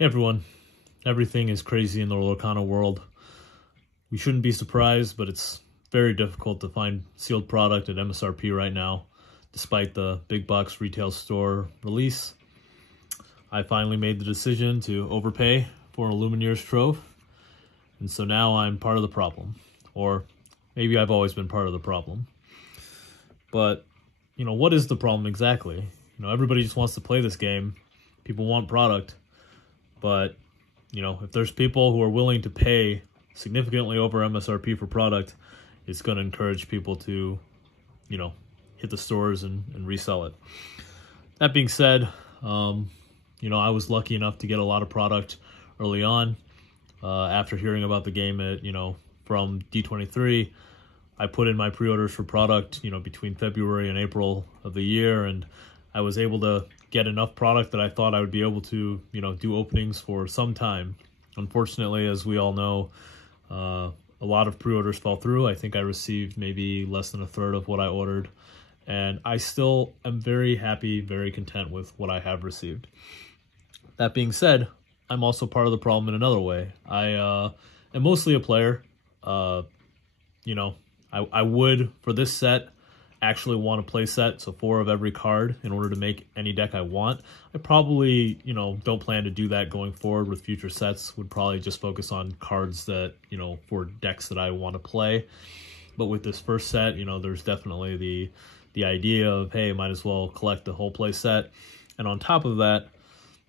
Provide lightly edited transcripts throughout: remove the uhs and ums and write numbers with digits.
Hey everyone, everything is crazy in the Lorcana world. We shouldn't be surprised, but it's very difficult to find sealed product at MSRP right now, despite the big box retail store release. I finally made the decision to overpay for an Lumineers Trove, and so now I'm part of the problem. Or maybe I've always been part of the problem. But, what is the problem exactly? Everybody just wants to play this game. People want product. But, if there's people who are willing to pay significantly over MSRP for product, it's going to encourage people to, hit the stores and resell it. That being said, I was lucky enough to get a lot of product early on. After hearing about the game from D23, I put in my pre-orders for product, between February and April of the year, and I was able to get enough product that I thought I would be able to, do openings for some time. Unfortunately, as we all know, a lot of pre-orders fell through. I think I received maybe less than a third of what I ordered, and I still am very happy, very content with what I have received. That being said, I'm also part of the problem in another way. I am mostly a player. I would, for this set, actually want a play set, so 4 of every card in order to make any deck I want. I probably, don't plan to do that going forward with future sets. Would probably just focus on cards that, for decks that I want to play. But with this first set, there's definitely the idea of, hey, might as well collect the whole play set. And on top of that,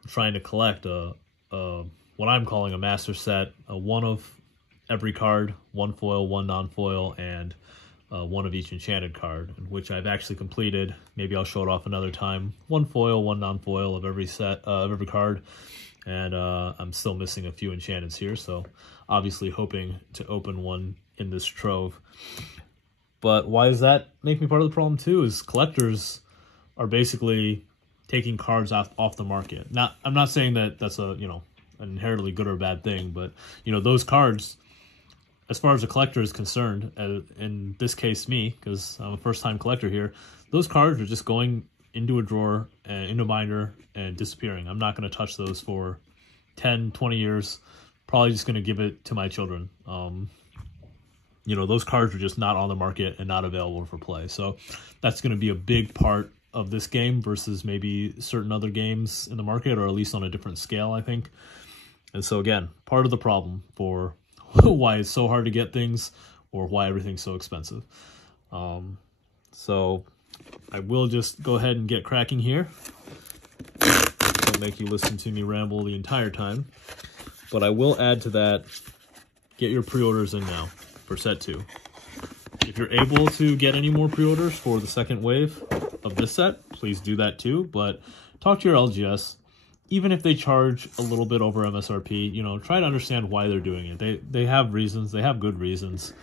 I'm trying to collect what I'm calling a master set, a 1 of every card, 1 foil, 1 non-foil, and 1 of each enchanted card, which I've actually completed. Maybe I'll show it off another time. 1 foil, 1 non-foil of every set, of every card, and I'm still missing a few enchanteds here, so obviously hoping to open one in this trove. But why does that make me part of the problem too? Is collectors are basically taking cards off the market. Now, I'm not saying that that's an inherently good or bad thing, but those cards, as far as a collector is concerned, in this case me, because I'm a first-time collector here, those cards are just going into a drawer, and into a binder, and disappearing. I'm not going to touch those for 10, 20 years. Probably just going to give it to my children. Those cards are just not on the market and not available for play. So that's going to be a big part of this game versus maybe certain other games in the market, or at least on a different scale, I think. And so again, part of the problem for why it's so hard to get things, or why everything's so expensive. So I will just go ahead and get cracking here. I'll make you listen to me ramble the entire time. But I will add to that, get your pre-orders in now for set 2. If you're able to get any more pre-orders for the second wave of this set, please do that too. But talk to your LGS. Even if they charge a little bit over MSRP, try to understand why they're doing it. They have reasons. They have good reasons.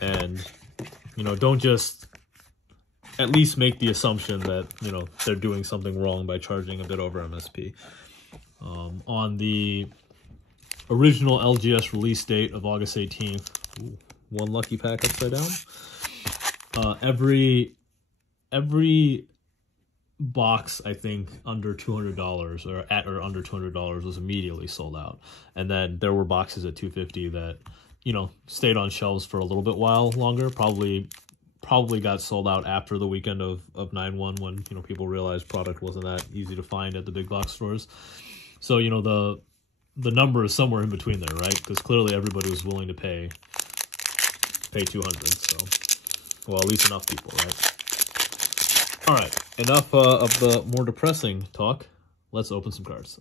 And, don't just at least make the assumption that, they're doing something wrong by charging a bit over MSP. On the original LGS release date of August 18th, ooh, 1 lucky pack upside down, every box, I think, under $200 or at or under $200 was immediately sold out. And then there were boxes at $250 that, stayed on shelves for a little bit while longer. Probably got sold out after the weekend of 9/1 when, people realized product wasn't that easy to find at the big box stores. So, the number is somewhere in between there, right? Because clearly everybody was willing to pay $200. So, well, at least enough people, right? All right, enough of the more depressing talk. Let's open some cards.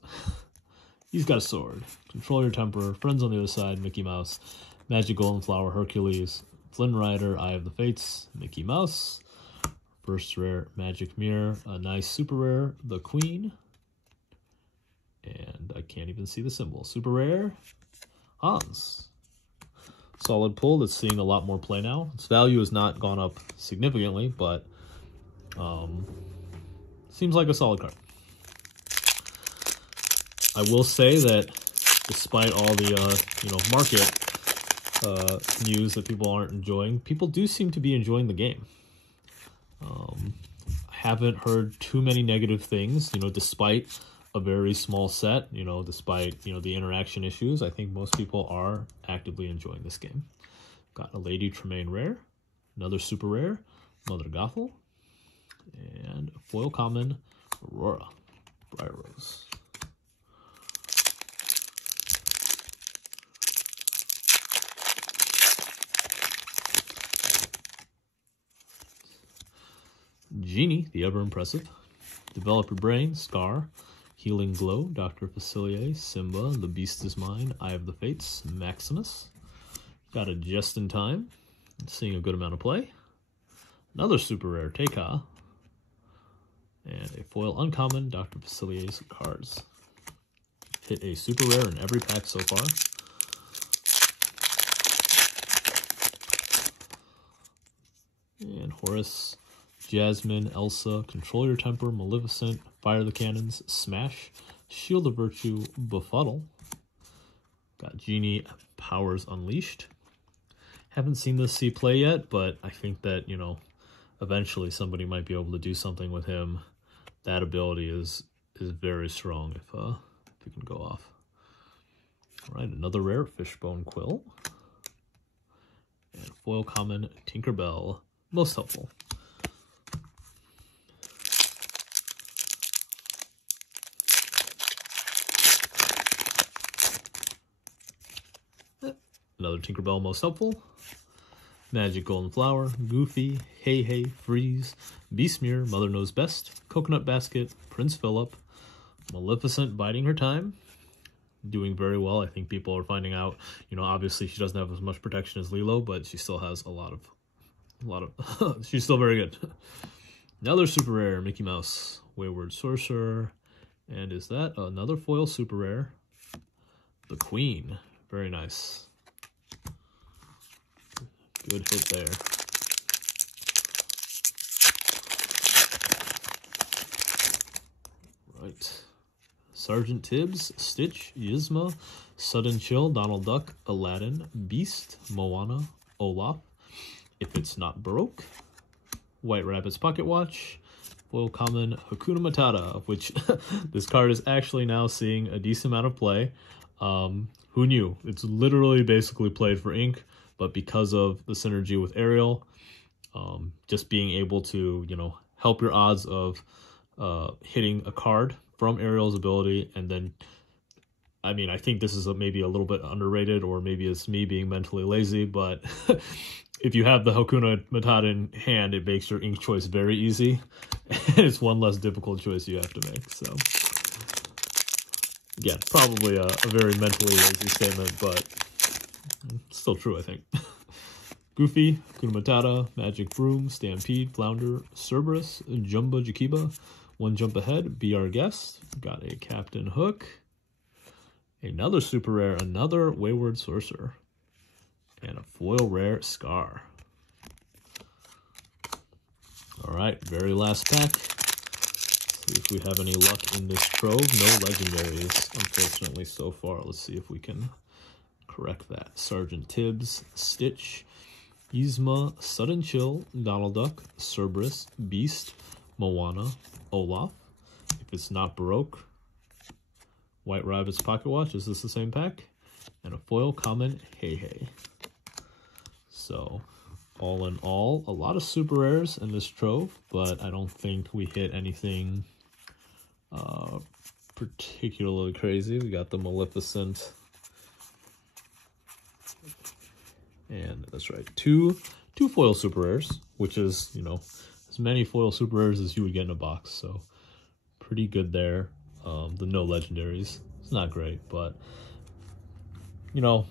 He's got a sword. Control your temper. Friends on the other side. Mickey Mouse. Magic Golden Flower. Hercules. Flynn Rider. Eye of the Fates. Mickey Mouse. First rare. Magic Mirror. A nice super rare. The Queen. And I can't even see the symbol. Super rare. Hans. Solid pull that's seeing a lot more play now. Its value has not gone up significantly, but seems like a solid card. I will say that despite all the market news that people aren't enjoying, people do seem to be enjoying the game. I haven't heard too many negative things, despite a very small set, you know, despite, you know, the interaction issues. I think most people are actively enjoying this game. Got a Lady Tremaine rare, another super rare, Mother Gothel, and a foil common, Aurora Briar Rose. Genie, the ever impressive. Develop Your Brain, Scar, Healing Glow, Dr. Facilier, Simba, The Beast Is Mine, Eye of the Fates, Maximus. Got a Just in Time, seeing a good amount of play. Another super rare, Teika. And a foil uncommon, Dr. Facilier's cards. Hit a super rare in every pack so far. And Horus, Jasmine, Elsa, Control Your Temper, Maleficent, Fire the Cannons, Smash, Shield of Virtue, Befuddle. Got Genie, Powers Unleashed. Haven't seen this see play yet, but I think that, you know, eventually somebody might be able to do something with him. That ability is very strong if it can go off. All right, another rare, Fishbone Quill. And foil common, Tinkerbell, most helpful. Another Tinkerbell, most helpful. Magic Golden Flower, Goofy, Hey Hey, Freeze, Beastmere, Mother Knows Best, Coconut Basket, Prince Philip, Maleficent biding her time, doing very well. I think people are finding out, you know, obviously she doesn't have as much protection as Lilo, but she still has a lot of, she's still very good. Another super rare, Mickey Mouse, Wayward Sorcerer, and is that another foil super rare? The Queen, very nice. Good hit there. Right. Sergeant Tibbs, Stitch, Yzma, Sudden Chill, Donald Duck, Aladdin, Beast, Moana, Olaf, If It's Not Broke, White Rabbit's Pocket Watch, foil common, Hakuna Matata, which this card is actually now seeing a decent amount of play. Who knew? It's literally basically played for ink. But because of the synergy with Ariel, just being able to, you know, help your odds of hitting a card from Ariel's ability, and then, I mean, I think this is maybe a little bit underrated, or maybe it's me being mentally lazy, but if you have the Hakuna Matata in hand, it makes your ink choice very easy, and it's one less difficult choice you have to make, so. Again, probably a very mentally lazy statement, but still true, I think. Goofy, Hakuna Matata, Magic Broom, Stampede, Flounder, Cerberus, Jumba Jakiba, One Jump Ahead, Be Our Guest. Got a Captain Hook. Another super rare, another Wayward Sorcerer. And a foil rare, Scar. Alright, very last pack. See if we have any luck in this trove. No legendaries, unfortunately, so far. Let's see if we can correct that. Sergeant Tibbs, Stitch, Yzma, Sudden Chill, Donald Duck, Cerberus, Beast, Moana, Olaf, If It's Not Baroque, White Rabbit's Pocket Watch. Is this the same pack? And a foil common, Hey Hey. So, all in all, a lot of super rares in this trove, but I don't think we hit anything particularly crazy. We got the Maleficent. And that's right, two foil super rares, which is, you know, as many foil super rares as you would get in a box. So pretty good there. The no legendaries, it's not great, but, you know,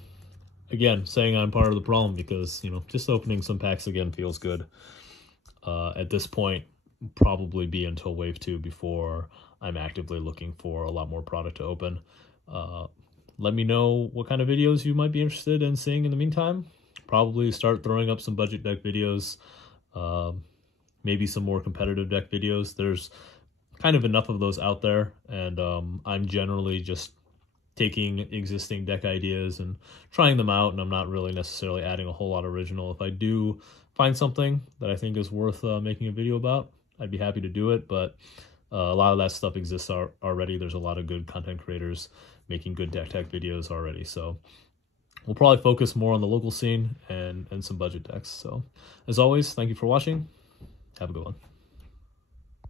again, saying I'm part of the problem because, you know, just opening some packs again feels good. At this point, probably be until Wave 2 before I'm actively looking for a lot more product to open. Let me know what kind of videos you might be interested in seeing in the meantime. Probably start throwing up some budget deck videos, maybe some more competitive deck videos. There's kind of enough of those out there, and I'm generally just taking existing deck ideas and trying them out, and I'm not really necessarily adding a whole lot of original. If I do find something that I think is worth making a video about, I'd be happy to do it, but A lot of that stuff exists already. There's a lot of good content creators making good deck tech videos already. So we'll probably focus more on the local scene and some budget decks. So as always, thank you for watching. Have a good one.